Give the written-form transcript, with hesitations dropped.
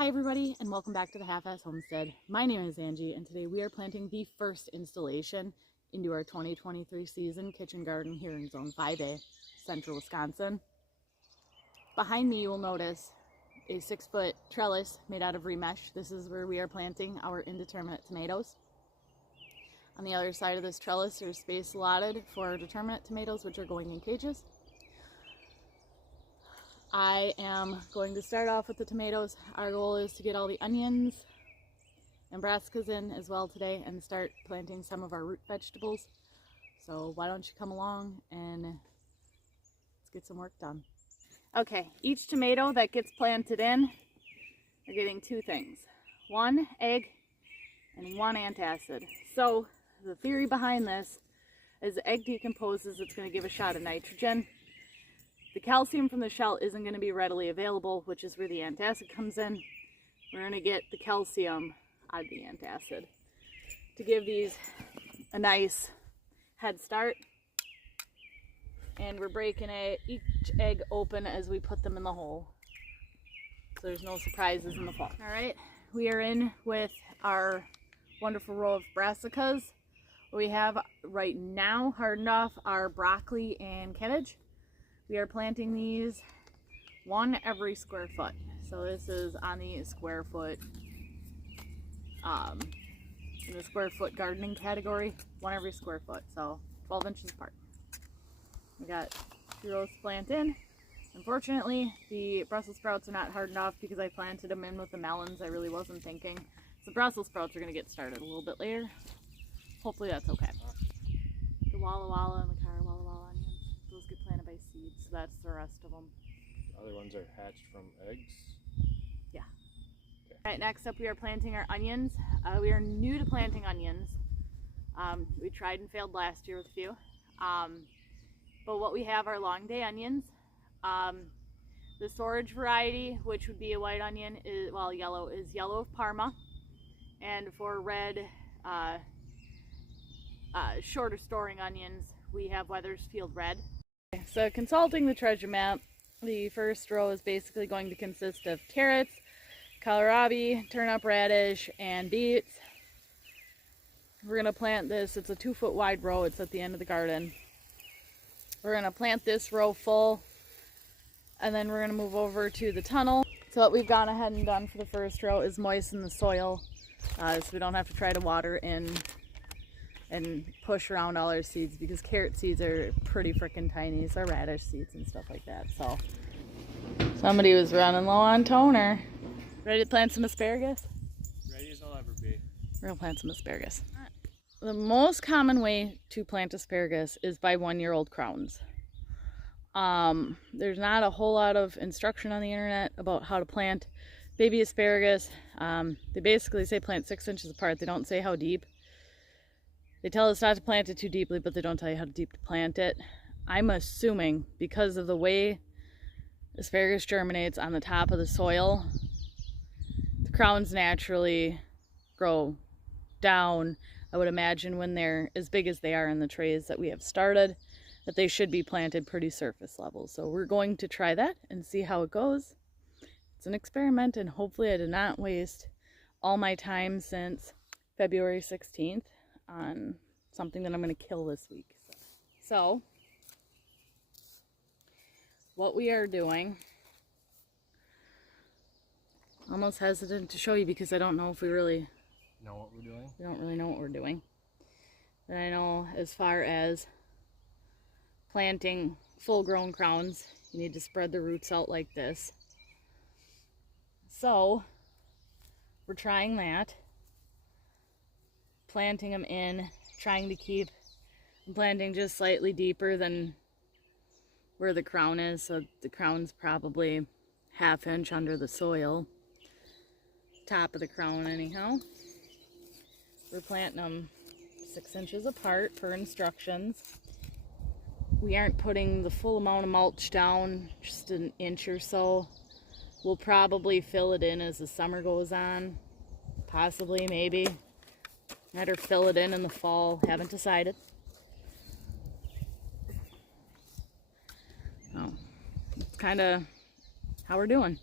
Hi everybody, and welcome back to the Half-Ass Homestead. My name is Angie, and today we are planting the first installation into our 2023 season kitchen garden here in Zone 5A, central Wisconsin. Behind me you will notice a 6-foot trellis made out of remesh. This is where we are planting our indeterminate tomatoes. On the other side of this trellis there's space allotted for determinate tomatoes, which are going in cages. I am going to start off with the tomatoes. Our goal is to get all the onions and brassicas in as well today and start planting some of our root vegetables. So why don't you come along and let's get some work done. Okay, each tomato that gets planted in are getting two things. One egg and one antacid. So the theory behind this is the egg decomposes, it's going to give a shot of nitrogen. The calcium from the shell isn't going to be readily available, which is where the antacid comes in. We're going to get the calcium out of the antacid to give these a nice head start. And we're breaking each egg open as we put them in the hole, so there's no surprises in the fall. Alright, we are in with our wonderful row of brassicas. We have right now hardened off our broccoli and cabbage. We are planting these one every square foot. So this is on the square foot, in the square foot gardening category, one every square foot, so 12 inches apart. We got 2 rows to plant in. Unfortunately, the Brussels sprouts are not hardened off because I planted them in with the melons. I really wasn't thinking. So Brussels sprouts are going to get started a little bit later. Hopefully that's okay. The Walla Walla and the Car Walla Walla onions, those get planted by seed, so that's the rest of them. The other ones are hatched from eggs? Yeah. Okay. Alright, next up we are planting our onions. We are new to planting onions. We tried and failed last year with a few. But what we have are long day onions. The storage variety, which would be a white onion, is, well, yellow, is yellow of Parma. And for red, shorter storing onions, we have Wethersfield Red. So consulting the treasure map, the first row is basically going to consist of carrots, kohlrabi, turnip radish, and beets. We're going to plant this. It's a 2-foot wide row. It's at the end of the garden. We're going to plant this row full, and then we're going to move over to the tunnel. So what we've gone ahead and done for the first row is moisten the soil, so we don't have to try to water in and push around all our seeds, because carrot seeds are pretty freaking tiny. These are radish seeds and stuff like that. So somebody was running low on toner. Ready to plant some asparagus? Ready as I'll ever be. We're gonna plant some asparagus. The most common way to plant asparagus is by 1-year-old crowns. There's not a whole lot of instruction on the internet about how to plant baby asparagus. They basically say plant 6 inches apart. They don't say how deep. They tell us not to plant it too deeply, but they don't tell you how deep to plant it. I'm assuming because of the way asparagus germinates on the top of the soil, the crowns naturally grow down. I would imagine when they're as big as they are in the trays that we have started, that they should be planted pretty surface level. So we're going to try that and see how it goes. It's an experiment, and hopefully I did not waste all my time since February 16th on something that I'm going to kill this week. So what we are doing, almost hesitant to show you because I don't know if we really know what we're doing. We don't really know what we're doing. But I know as far as planting full-grown crowns, you need to spread the roots out like this. So we're trying that. Planting them in, trying to keep planting just slightly deeper than where the crown is, so the crown's probably 1/2 inch under the soil. Top of the crown anyhow. We're planting them 6 inches apart per instructions. We aren't putting the full amount of mulch down, just an inch or so. We'll probably fill it in as the summer goes on, possibly, maybe. Or fill it in the fall, haven't decided. Oh, it's kind of how we're doing.